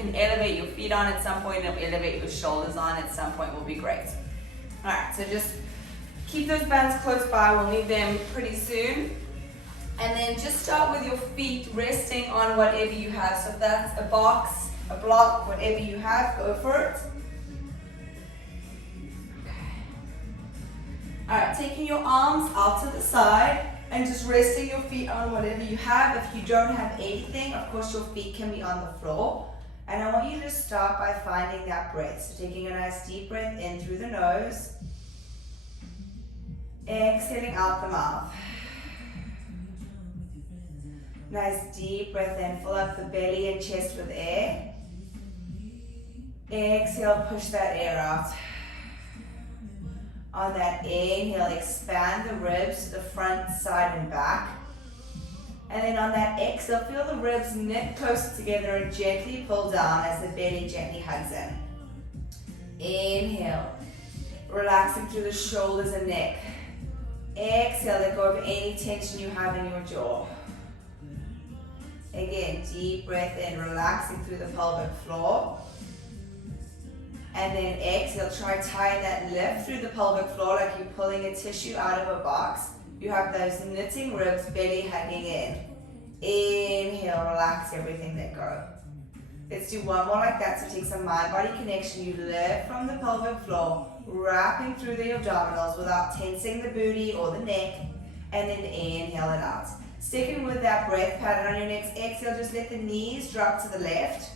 can elevate your feet on at some point, or elevate your shoulders on at some point will be great. All right, so just keep those bands close by. We'll need them pretty soon. And then just start with your feet resting on whatever you have. So if that's a box, a block, whatever you have, go for it. Okay. All right, taking your arms out to the side and just resting your feet on whatever you have. If you don't have anything, of course your feet can be on the floor. And I want you to start by finding that breath. So taking a nice deep breath in through the nose. Exhaling out the mouth. Nice deep breath in. Fill up the belly and chest with air. Exhale, push that air out. On that inhale, expand the ribs to the front, side, and back. And then on that exhale, feel the ribs knit closer together and gently pull down as the belly gently hugs in. Inhale, relaxing through the shoulders and neck. Exhale, let go of any tension you have in your jaw. Again, deep breath in, relaxing through the pelvic floor. And then exhale, try tying that lift through the pelvic floor like you're pulling a tissue out of a box. You have those knitting ribs, belly hugging in. Inhale, relax everything, let go. Let's do one more like that. So take some mind-body connection. You lift from the pelvic floor, wrapping through the abdominals without tensing the booty or the neck. And then inhale it out. Sticking with that breath pattern on your next exhale, just let the knees drop to the left.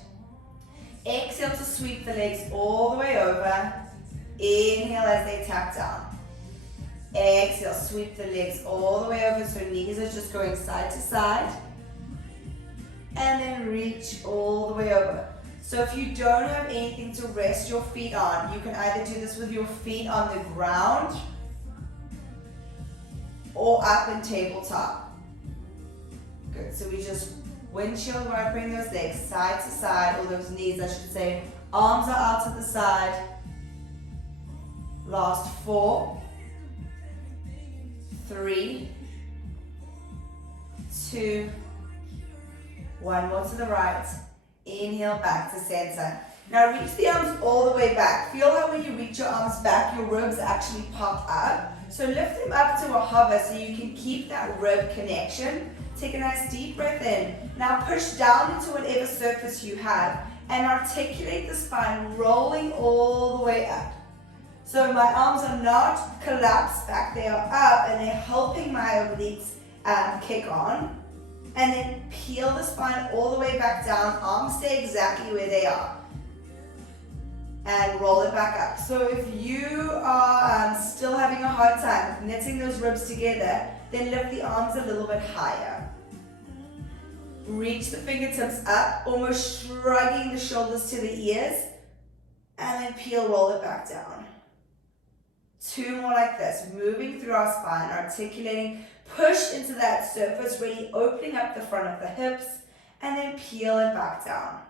Exhale to sweep the legs all the way over. Inhale as they tap down. Exhale, sweep the legs all the way over so knees are just going side to side. And then reach all the way over. So if you don't have anything to rest your feet on, you can either do this with your feet on the ground or up in tabletop. Good, so we just windshield right, bring those legs side to side, or those knees I should say. Arms are out to the side. Last 4, 3, 2, 1 more to the right. Inhale back to center. Now reach the arms all the way back. Feel how when you reach your arms back, your ribs actually pop up. So lift them up to a hover so you can keep that rib connection. Take a nice deep breath in. Now push down into whatever surface you have and articulate the spine, rolling all the way up. So my arms are not collapsed back, they are up and they're helping my obliques kick on. And then peel the spine all the way back down, arms stay exactly where they are. And roll it back up. So if you are still having a hard time knitting those ribs together, then lift the arms a little bit higher. Reach the fingertips up, almost shrugging the shoulders to the ears, and then peel, roll it back down. 2 more like this, moving through our spine, articulating, push into that surface, really opening up the front of the hips, and then peel it back down.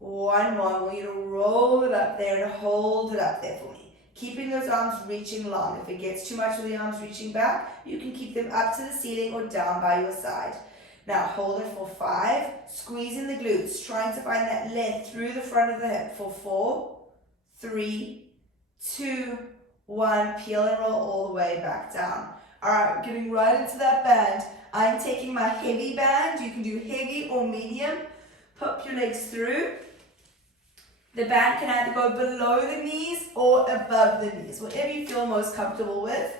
1 more, I want you to roll it up there and hold it up there for me. Keeping those arms reaching long. If it gets too much with the arms reaching back, you can keep them up to the ceiling or down by your side. Now hold it for 5, squeezing the glutes, trying to find that length through the front of the hip for 4, 3, 2, 1, peel and roll all the way back down. All right, getting right into that band. I'm taking my heavy band. You can do heavy or medium. Pop your legs through. The band can either go below the knees or above the knees, whatever you feel most comfortable with.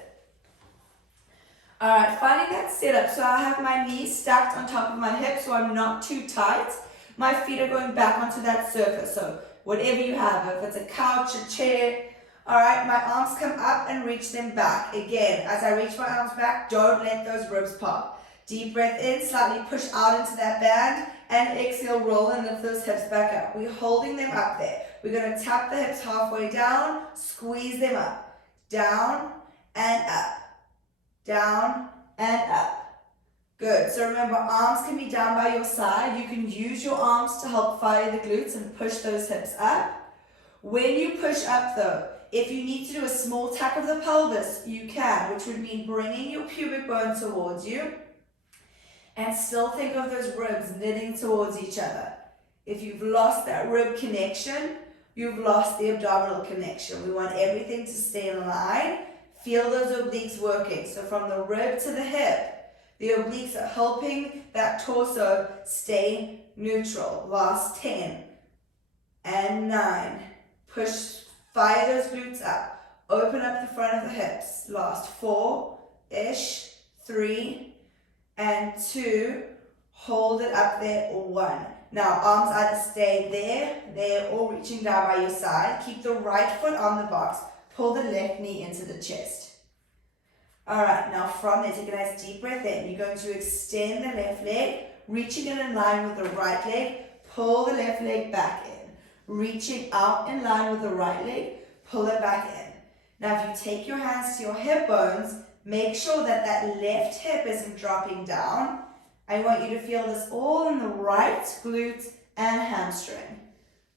All right, finding that setup. So I have my knees stacked on top of my hips so I'm not too tight. My feet are going back onto that surface. So whatever you have, if it's a couch, a chair. All right, my arms come up and reach them back. Again, as I reach my arms back, don't let those ribs pop. Deep breath in, slightly push out into that band, and exhale, roll and lift those hips back up. We're holding them up there. We're going to tap the hips halfway down, squeeze them up, down and up, down and up. Good. So remember, arms can be down by your side. You can use your arms to help fire the glutes and push those hips up. When you push up though, if you need to do a small tuck of the pelvis, you can, which would mean bringing your pubic bone towards you and still think of those ribs knitting towards each other. If you've lost that rib connection, you've lost the abdominal connection. We want everything to stay in line. Feel those obliques working. So from the rib to the hip, the obliques are helping that torso stay neutral. Last 10 and 9. Push, fire those glutes up. Open up the front of the hips. Last 4-ish, 3 and 2. Hold it up there, 1. Now, arms either stay there, or reaching down by your side. Keep the right foot on the box. Pull the left knee into the chest. Alright, now from there, take a nice deep breath in. You're going to extend the left leg, reaching it in line with the right leg. Pull the left leg back in. Reaching out in line with the right leg, pull it back in. Now, if you take your hands to your hip bones, make sure that that left hip isn't dropping down. I want you to feel this all in the right glute and hamstring.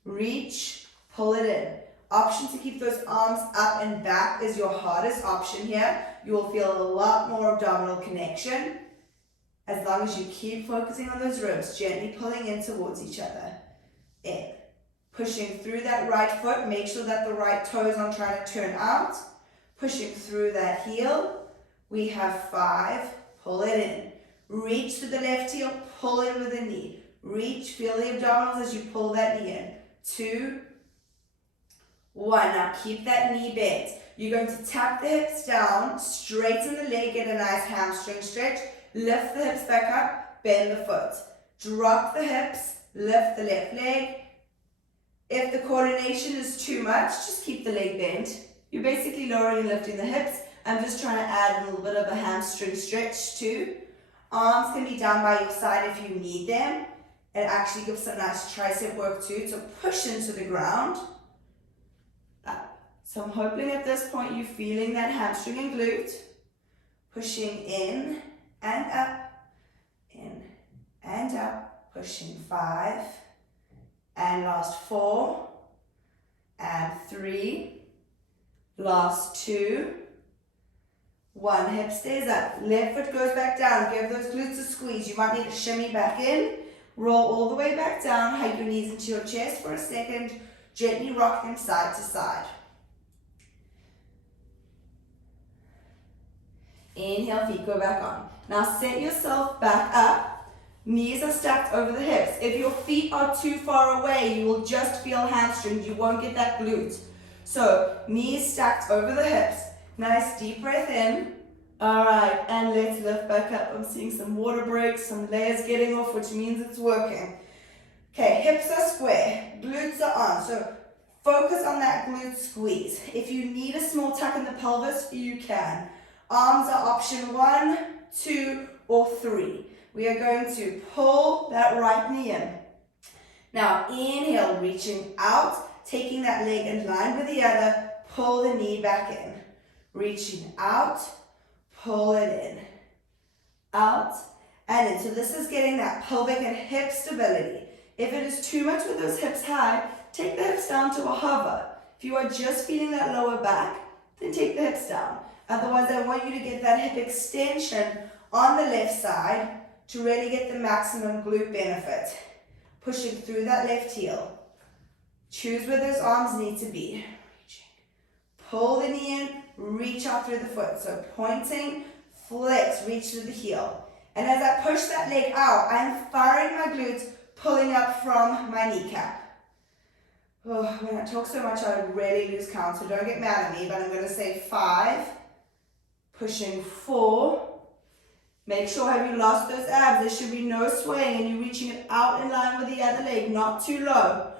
Reach, pull it in. Option to keep those arms up and back is your hardest option here. You will feel a lot more abdominal connection as long as you keep focusing on those ribs, gently pulling in towards each other. In. Pushing through that right foot, make sure that the right toes aren't trying to turn out. Pushing through that heel. We have 5, pull it in. Reach to the left heel, pull in with the knee. Reach, feel the abdominals as you pull that knee in. 2, 1. Now keep that knee bent. You're going to tap the hips down, straighten the leg, get a nice hamstring stretch. Lift the hips back up, bend the foot. Drop the hips, lift the left leg. If the coordination is too much, just keep the leg bent. You're basically lowering and lifting the hips. I'm just trying to add a little bit of a hamstring stretch too. Arms can be down by your side if you need them. It actually gives some nice tricep work too, to push into the ground. Up. So I'm hoping at this point you're feeling that hamstring and glute. Pushing in and up, in and up, pushing 5, and last 4, and 3, last 2, 1, hip stays up, left foot goes back down, give those glutes a squeeze. You might need to shimmy back in, roll all the way back down, hug your knees into your chest for a second, gently rock them side to side. Inhale, feet go back on. Now set yourself back up, knees are stacked over the hips. If your feet are too far away, you will just feel hamstrings, you won't get that glute. So, knees stacked over the hips. Nice deep breath in. Alright, and let's lift back up. I'm seeing some water breaks, some layers getting off, which means it's working. Okay, hips are square, glutes are on. So focus on that glute squeeze. If you need a small tuck in the pelvis, you can. Arms are option 1, 2, or 3. We are going to pull that right knee in. Now inhale, reaching out, taking that leg in line with the other, pull the knee back in. Reaching out, pull it in, out, and in. So this is getting that pelvic and hip stability. If it is too much with those hips high, take the hips down to a hover. If you are just feeling that lower back, then take the hips down. Otherwise, I want you to get that hip extension on the left side to really get the maximum glute benefit. Pushing through that left heel. Choose where those arms need to be. Pull the knee in, reach out through the foot. So pointing, flex, reach through the heel. And as I push that leg out, I'm firing my glutes, pulling up from my kneecap. Oh, when I talk so much, I really lose count, so don't get mad at me, but I'm going to say 5, pushing 4. Make sure, have you lost those abs? There should be no swaying, and you're reaching it out in line with the other leg, not too low.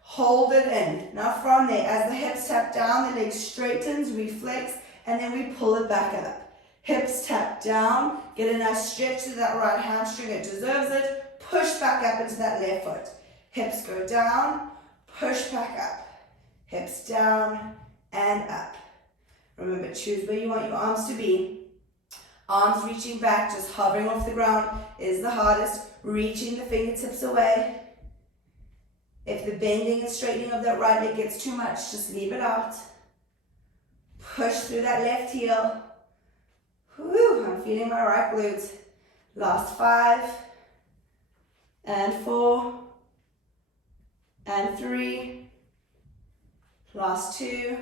Hold it in. Now from there, as the hips tap down, the leg straightens, reflex, and then we pull it back up. Hips tap down, get a nice stretch to that right hamstring, it deserves it. Push back up into that left foot. Hips go down, push back up. Hips down and up. Remember, choose where you want your arms to be. Arms reaching back, just hovering off the ground is the hardest. Reaching the fingertips away. If the bending and straightening of that right leg gets too much, just leave it out. Push through that left heel. Whew, I'm feeling my right glute. Last 5 and 4 and 3, last 2,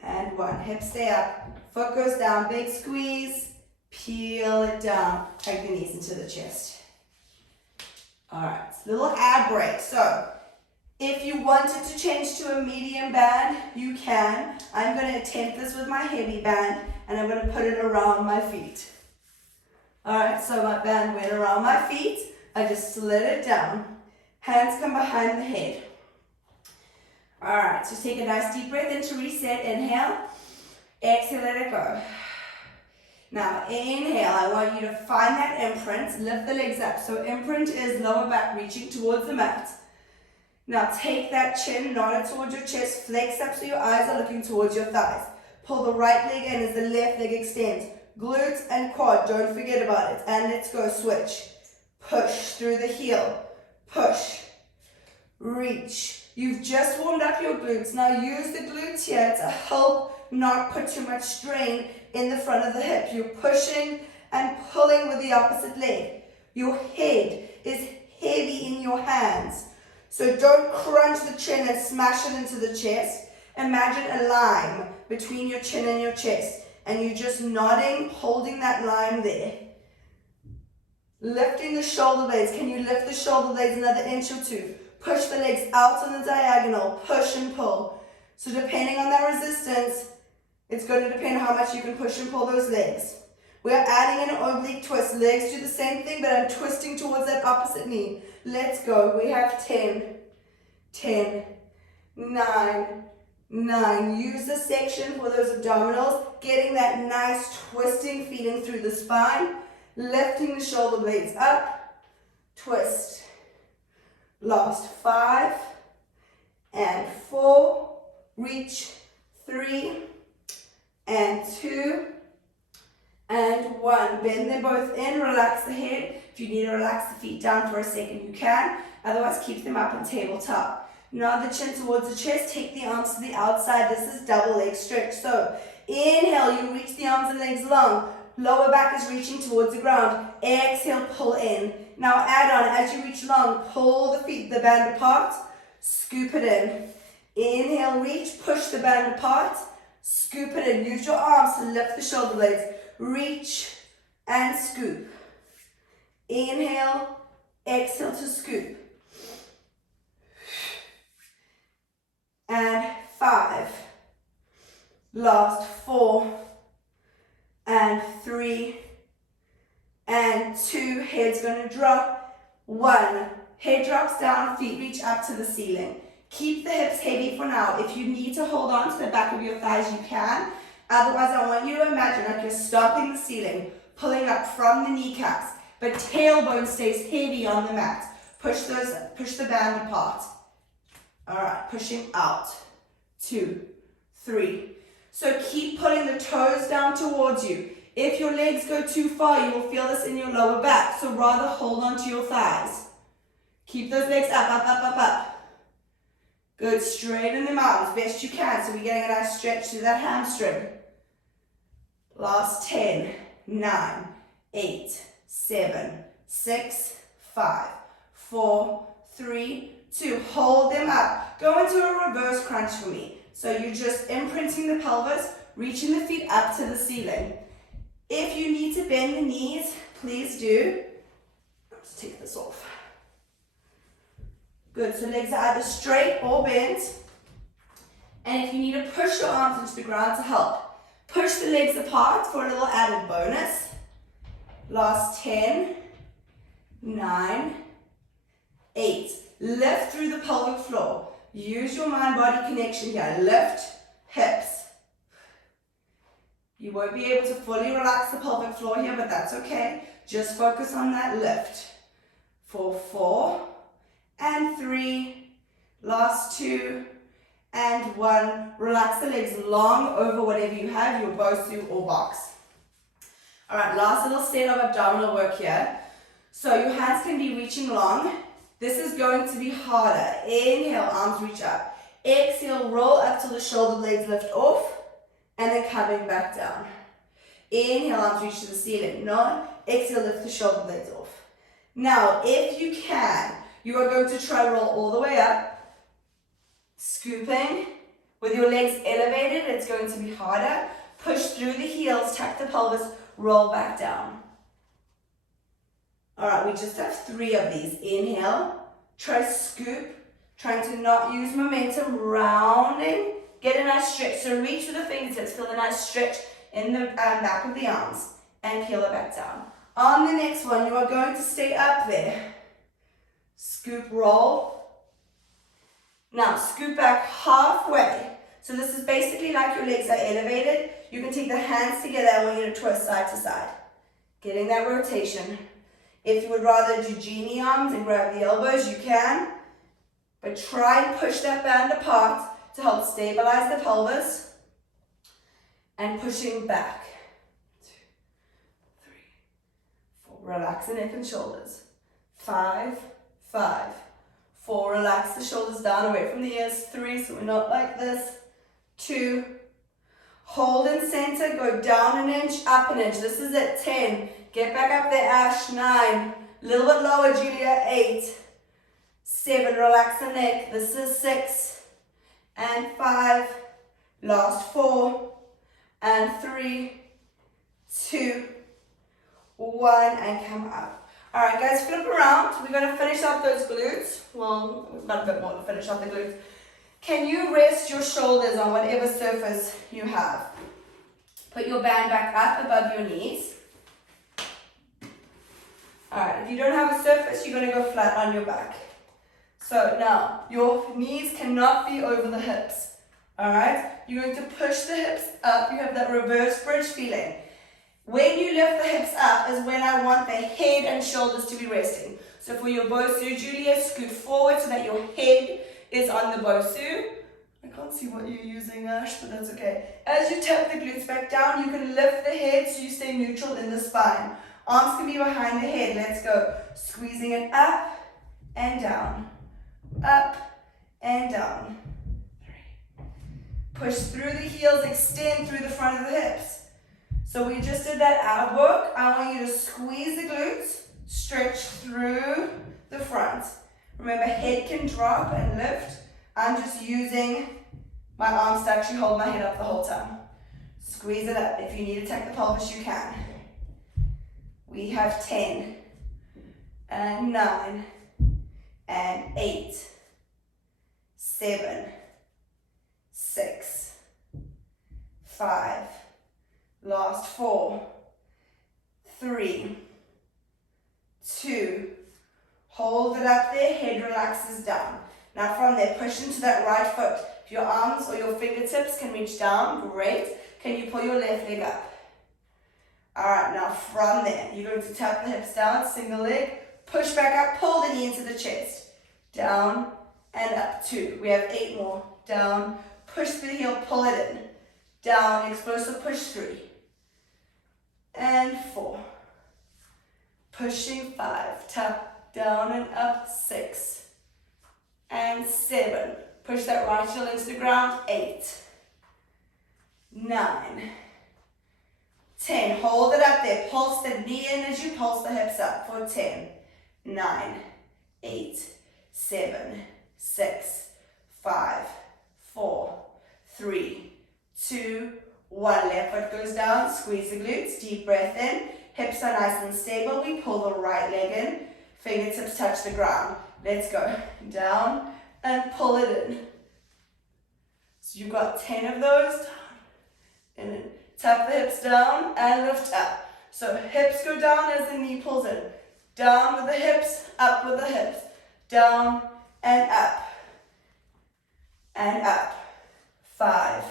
and 1. Hips stay up, foot goes down, big squeeze, peel it down, take the knees into the chest. Alright, little ab break. So, if you wanted to change to a medium band, you can. I'm going to attempt this with my heavy band, and I'm going to put it around my feet. Alright, so my band went around my feet, I just slid it down. Hands come behind the head. Alright, so take a nice deep breath in to reset. Inhale, exhale, let it go. Now inhale, I want you to find that imprint, lift the legs up. So imprint is lower back reaching towards the mat. Now take that chin, nod it towards your chest, flex up so your eyes are looking towards your thighs. Pull the right leg in as the left leg extends. Glutes and quad, don't forget about it. And let's go, switch. Push through the heel. Push. Reach. You've just warmed up your glutes. Now use the glutes here to help not put too much strain in the front of the hip. You're pushing and pulling with the opposite leg. Your head is heavy in your hands. So don't crunch the chin and smash it into the chest. Imagine a line between your chin and your chest. And you're just nodding, holding that line there. Lifting the shoulder blades. Can you lift the shoulder blades another inch or two? Push the legs out on the diagonal. Push and pull. So depending on that resistance, it's going to depend how much you can push and pull those legs. We're adding an oblique twist. Legs do the same thing, but I'm twisting towards that opposite knee. Let's go. We have 10, 10, 9, 9. Use this section for those abdominals, getting that nice twisting feeling through the spine, lifting the shoulder blades up, twist. Last 5 and 4, reach, 3 and 2 and 1. Bend them both in, relax the head. If you need to relax the feet down for a second, you can. Otherwise, keep them up on tabletop. Nod the chin towards the chest, take the arms to the outside. This is double leg stretch. So, inhale, you reach the arms and legs long. Lower back is reaching towards the ground. Exhale, pull in. Now add on, as you reach long, pull the feet, the band apart, scoop it in. Inhale, reach, push the band apart, scoop it in. Use your arms to lift the shoulder blades. Reach and scoop. Inhale, exhale to scoop. And 5. Last 4. And 3. And 2. Head's going to drop. 1. Head drops down, feet reach up to the ceiling. Keep the hips heavy for now. If you need to hold on to the back of your thighs, you can. Otherwise, I want you to imagine like you're stomping the ceiling, pulling up from the kneecaps, but tailbone stays heavy on the mat. Push the band apart. All right, pushing out. 2, 3. So keep pulling the toes down towards you. If your legs go too far, you will feel this in your lower back. So rather hold on to your thighs. Keep those legs up, up, up, up, up. Good, straighten them out as best you can. So we're getting a nice stretch through that hamstring. Last 10, 9, 8, 7, 6, 5, 4, 3, 2. Hold them up. Go into a reverse crunch for me. So you're just imprinting the pelvis, reaching the feet up to the ceiling. If you need to bend the knees, please do. Let's take this off. Good, so legs are either straight or bent. And if you need to push your arms into the ground to help, push the legs apart for a little added bonus. Last 10, 9, 8. Lift through the pelvic floor. Use your mind-body connection here. Lift, hips. You won't be able to fully relax the pelvic floor here, but that's okay. Just focus on that lift. For 4 and 3. Last 2 and 1. Relax the legs long over whatever you have, your Bosu or box. All right, last little set of abdominal work here. So your hands can be reaching long. This is going to be harder. Inhale, arms reach up. Exhale, roll up till the shoulder blades lift off, and then coming back down. Inhale, arms reach to the ceiling. Nod. Exhale, lift the shoulder blades off. Now, if you can, You are going to try roll all the way up, scooping. With your legs elevated, it's going to be harder. Push through the heels, tuck the pelvis, roll back down. All right, we just have 3 of these. Inhale, try scoop, trying to not use momentum, rounding. Get a nice stretch, so reach with the fingertips, feel a nice stretch in the back of the arms, and peel it back down. On the next one, you are going to stay up there. Scoop, roll. Now, scoop back halfway. So this is basically like your legs are elevated. You can take the hands together. I want you to twist side to side. Getting that rotation. If you would rather do genie arms and grab the elbows, you can. But try and push that band apart to help stabilize the pelvis. And pushing back. 2, 3, 4. Relax the neck and shoulders. 5, 5, 4. Relax the shoulders down away from the ears. 3, so we're not like this. 2. Hold in center, go down an inch, up an inch. This is it. 10. Get back up there, Ash. 9. A little bit lower, Julia. 8. 7. Relax the neck. This is 6. And 5. Last 4. And 3, 2, 1, and come up. All right, guys, flip around. We're going to finish off those glutes. Well, we've got a bit more to finish off the glutes. Can you rest your shoulders on whatever surface you have? Put your band back up above your knees. All right, if you don't have a surface, you're going to go flat on your back. So now, your knees cannot be over the hips. All right, you're going to push the hips up. You have that reverse bridge feeling. When you lift the hips up is when I want the head and shoulders to be resting. So for your Bosu, Julia, scoot forward so that your head is on the Bosu. I can't see what you're using, Ash, but that's okay. As you tap the glutes back down, you can lift the head so you stay neutral in the spine. Arms can be behind the head. Let's go. Squeezing it up and down. Up and down. Push through the heels, extend through the front of the hips. So we just did that ab work. I want you to squeeze the glutes, stretch through the front. Remember, head can drop and lift. I'm just using my arms to actually hold my head up the whole time. Squeeze it up. If you need to tuck the pelvis, you can. We have 10, and 9, and 8, 7, 6, 5, last 4, 3, 2, hold it up there, head relaxes down. Now from there, push into that right foot. If your arms or your fingertips can reach down, great. Can you pull your left leg up? All right, now from there, you're going to tap the hips down, single leg, push back up, pull the knee into the chest. Down and up, 2. We have 8 more. Down, push through the heel, pull it in. Down, explosive push 3. And 4. Pushing 5, tap, down and up, 6. And 7. Push that right heel into the ground, 8. 9. 10. Hold it up there. Pulse the knee in as you pulse the hips up for 10. 9, 8, 7, 6, 5, 4, 3, 2, 1. Left foot goes down. Squeeze the glutes. Deep breath in. Hips are nice and stable. We pull the right leg in. Fingertips touch the ground. Let's go. Down and pull it in. So you've got 10 of those. And then tap the hips down and lift up. So hips go down as the knee pulls in. Down with the hips, up with the hips. Down and up. And up. 5,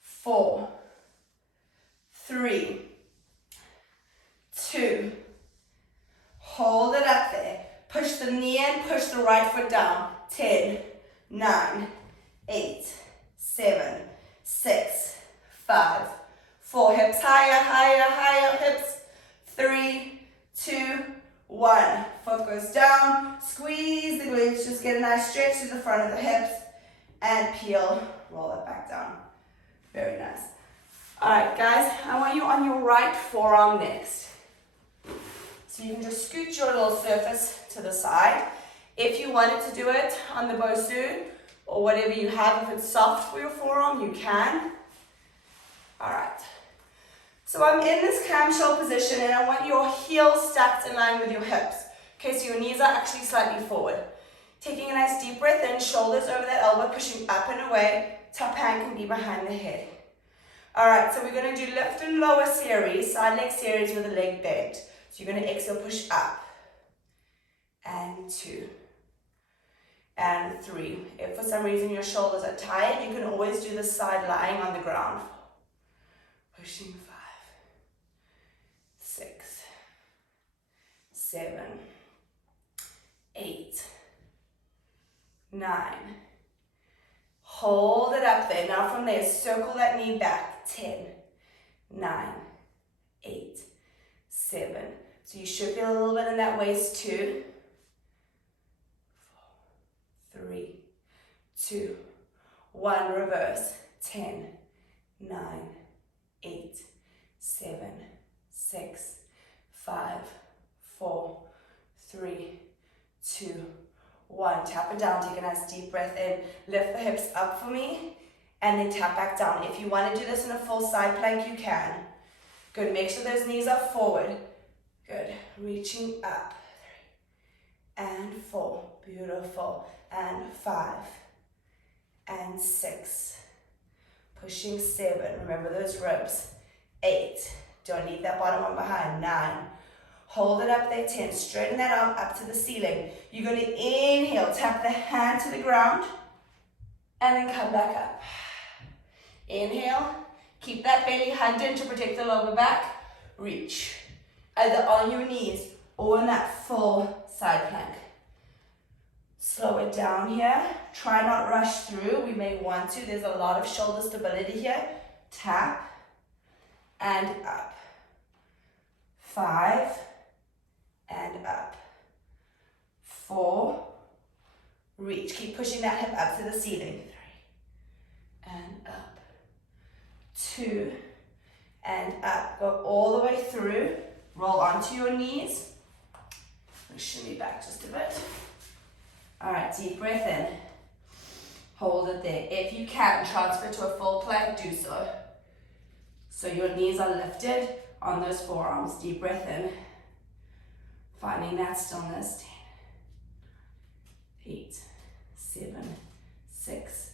4, 3, 2. Hold it up there. Push the knee in, push the right foot down. 10, 9, 8, 7, 6, 5, 4. Hips higher, higher, higher. Hips. 3, 2, 1. Foot goes down. Squeeze the glutes. Just get a nice stretch to the front of the hips. And peel. Roll it back down. Very nice. Alright guys, I want you on your right forearm next. So you can just scoot your little surface to to the side. If you wanted to do it on the Bosu or whatever you have, if it's soft for your forearm, you can. All right. So I'm in this clamshell position and I want your heels stacked in line with your hips. Okay, so your knees are actually slightly forward. Taking a nice deep breath in, shoulders over that elbow, pushing up and away. Top hand can be behind the head. All right, so we're going to do lift and lower series, side leg series with the leg bent. So you're going to exhale, push up. And 2. And 3. If for some reason your shoulders are tired, you can always do the side lying on the ground. Pushing 5, 6, 7, 8, 9. Hold it up there. Now from there, circle that knee back. 10, 9, 8, 7. So you should feel a little bit in that waist too. 4, 3, 2, 1. Reverse. 10, 9, 8, 7, 6, 5, 4, 3, 2, 1. Tap it down. Take a nice deep breath in. Lift the hips up for me. And then tap back down. If you want to do this in a full side plank, you can. Good. Make sure those knees are forward. Good. Reaching up. 3 and 4. Beautiful. And 5 and 6. Pushing 7. Remember those ribs. 8. Don't leave that bottom one behind. 9. Hold it up there. 10. Straighten that arm up to the ceiling. You're going to inhale. Tap the hand to the ground. And then come back up. Inhale. Keep that belly hunted to protect the lower back. Reach. Either on your knees or in that full side plank. Slow it down here. Try not rush through. We may want to. There's a lot of shoulder stability here. Tap and up. 5 and up. 4. Reach. Keep pushing that hip up to the ceiling. 3 and up. 2 and up. Go all the way through. Roll onto your knees. Shimmy back just a bit. All right, deep breath in. Hold it there. If you can, transfer to a full plank, do so. So your knees are lifted on those forearms. Deep breath in. Finding that stillness. 10, 8, 7, 6,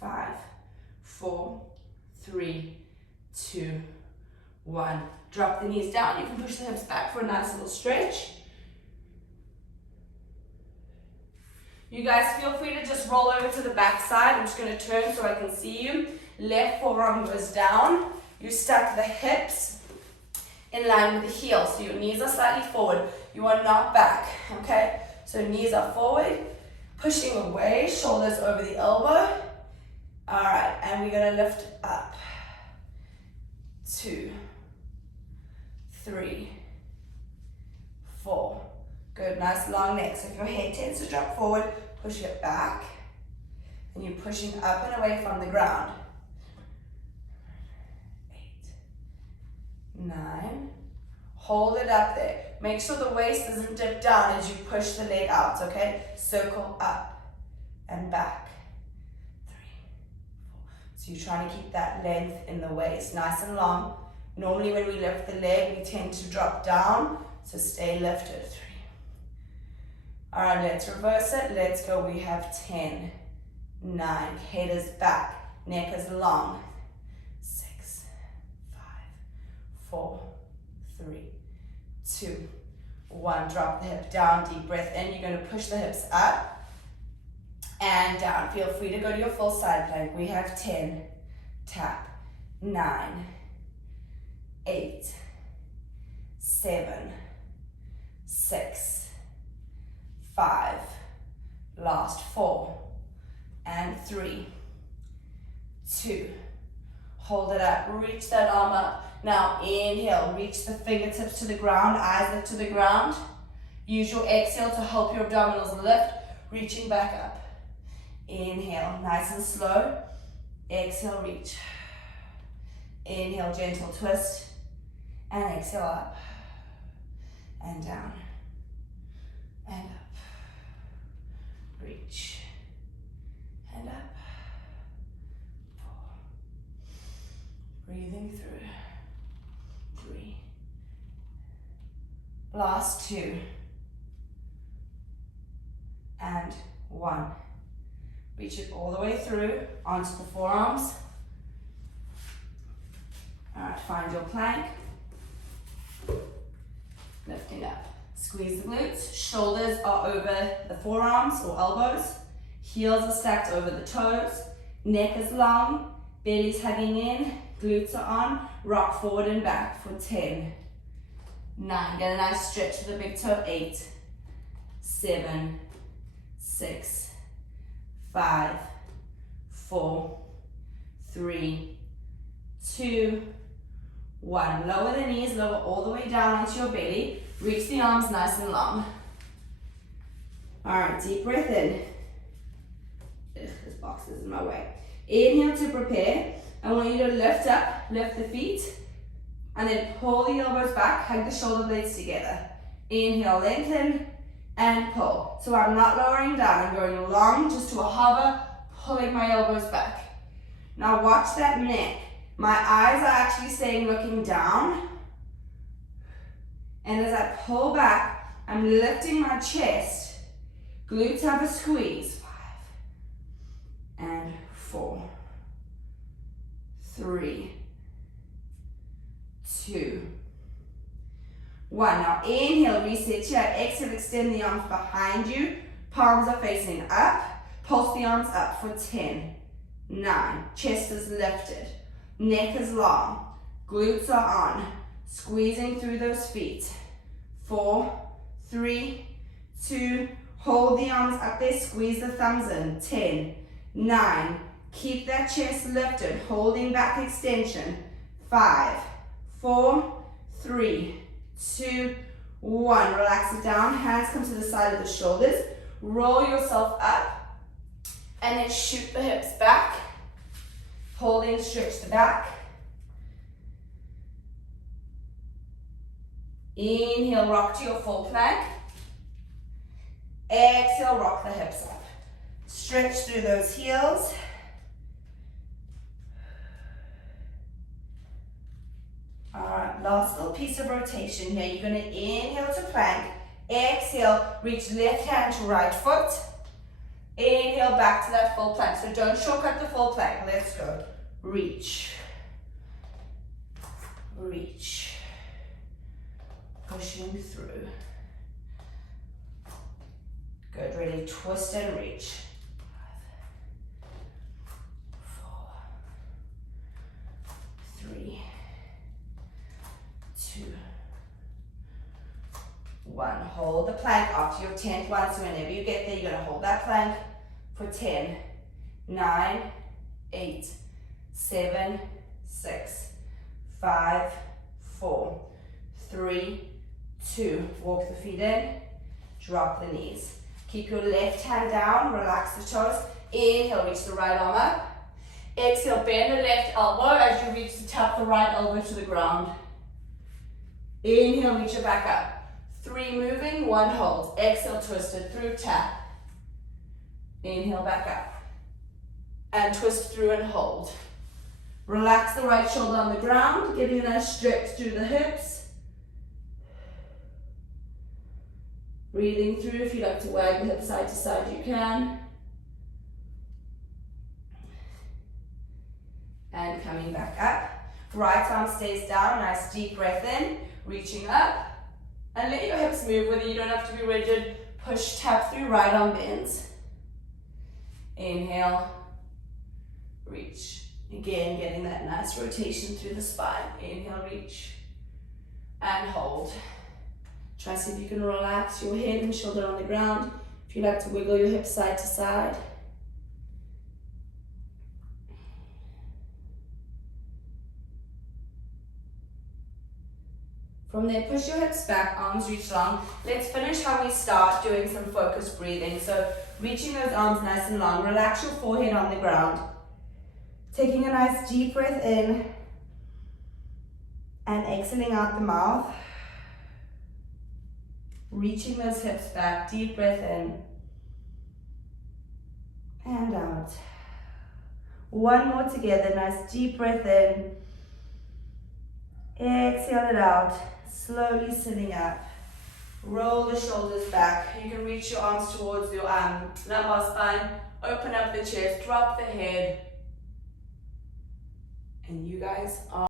5, 4, 3, 2, 1. Drop the knees down. You can push the hips back for a nice little stretch. You guys feel free to just roll over to the back side. I'm just going to turn so I can see you. Left forearm goes down. You stack the hips in line with the heels. So your knees are slightly forward. You are not back, okay? So knees are forward, pushing away, shoulders over the elbow. All right, and we're going to lift up. 2, 3, 4. Good, nice long neck. So if your head tends to drop forward, push it back. And you're pushing up and away from the ground. 8, 9. Hold it up there. Make sure the waist doesn't dip down as you push the leg out, okay? Circle up and back. 3, 4. So you're trying to keep that length in the waist, nice and long. Normally when we lift the leg, we tend to drop down. So stay lifted. 3. All right, let's reverse it. Let's go. We have 10, 9. Head is back. Neck is long. 6, 5, 4, 3, 2, 1. Drop the hip down. Deep breath in. You're going to push the hips up and down. Feel free to go to your full side plank. We have 10. Tap. 9, 8, 7, 6, 5, last 4, and 3, 2, hold it up, reach that arm up. Now inhale, reach the fingertips to the ground, eyes lift to the ground. Use your exhale to help your abdominals lift, reaching back up. Inhale, nice and slow. Exhale, reach. Inhale, gentle twist, and exhale up and down and up. Reach and up. 4. Breathing through. 3. Last 2. And 1. Reach it all the way through onto the forearms. Alright, find your plank. Lifting up. Squeeze the glutes. Shoulders are over the forearms or elbows. Heels are stacked over the toes. Neck is long. Belly's hugging in. Glutes are on. Rock forward and back for 10. 9. Get a nice stretch to the big toe. 8. 7. 6. 5. 4. 3. 2. 1. Lower the knees, lower all the way down onto your belly. Reach the arms nice and long. Alright, deep breath in. Ugh, this box is in my way. Inhale to prepare. I want you to lift up, lift the feet, and then pull the elbows back, hug the shoulder blades together. Inhale, lengthen, and pull. So I'm not lowering down, I'm going long, just to a hover, pulling my elbows back. Now watch that neck. My eyes are actually staying looking down. And as I pull back, I'm lifting my chest. Glutes have a squeeze. 5 and 4. 3, 2, 1. Now inhale, reset here. Exhale, extend the arms behind you. Palms are facing up. Pulse the arms up for 10, 9. Chest is lifted. Neck is long. Glutes are on. Squeezing through those feet. 4, 3, 2. Hold the arms up there. Squeeze the thumbs in. 10, 9. Keep that chest lifted. Holding back extension. 5, 4, 3, 2, 1. Relax it down. Hands come to the side of the shoulders. Roll yourself up. And then shoot the hips back. Holding, stretch the back. Inhale, rock to your full plank. Exhale, rock the hips up. Stretch through those heels. Alright, last little piece of rotation here. You're going to inhale to plank. Exhale, reach left hand to right foot. Inhale back to that full plank. So don't shortcut the full plank. Let's go. Reach. Reach. Pushing through. Good. Ready. Twist and reach. 5, 4, 3, 2, 1. Hold the plank after your 10th one. So whenever you get there, you're going to hold that plank for 10, 9, 8, 7, 6, 5, 4, 3, 2. Walk the feet in, drop the knees. Keep your left hand down, relax the toes. Inhale, reach the right arm up. Exhale, bend the left elbow as you reach to tap the right elbow to the ground. Inhale, reach it back up. 3 moving, 1 hold. Exhale, twist it through, tap. Inhale, back up. And twist through and hold. Relax the right shoulder on the ground, getting a nice stretch through the hips. Breathing through. If you like to wag the hips side to side, you can. And coming back up. Right arm stays down, nice deep breath in, reaching up. And let your hips move, whether you don't have to be rigid. Push, tap through, right arm bends. Inhale, reach. Again, getting that nice rotation through the spine. Inhale, reach, and hold. Try to see if you can relax your head and shoulder on the ground. If you like to wiggle your hips side to side. From there, push your hips back, arms reach long. Let's finish how we start, doing some focused breathing. So reaching those arms nice and long. Relax your forehead on the ground. Taking a nice deep breath in and exhaling out the mouth. reaching those hips back. Deep breath in and out. One more together. Nice deep breath in. Exhale it out. Slowly sitting up. Roll the shoulders back. You can reach your arms towards your lumbar spine. Open up the chest. Drop the head. And you guys are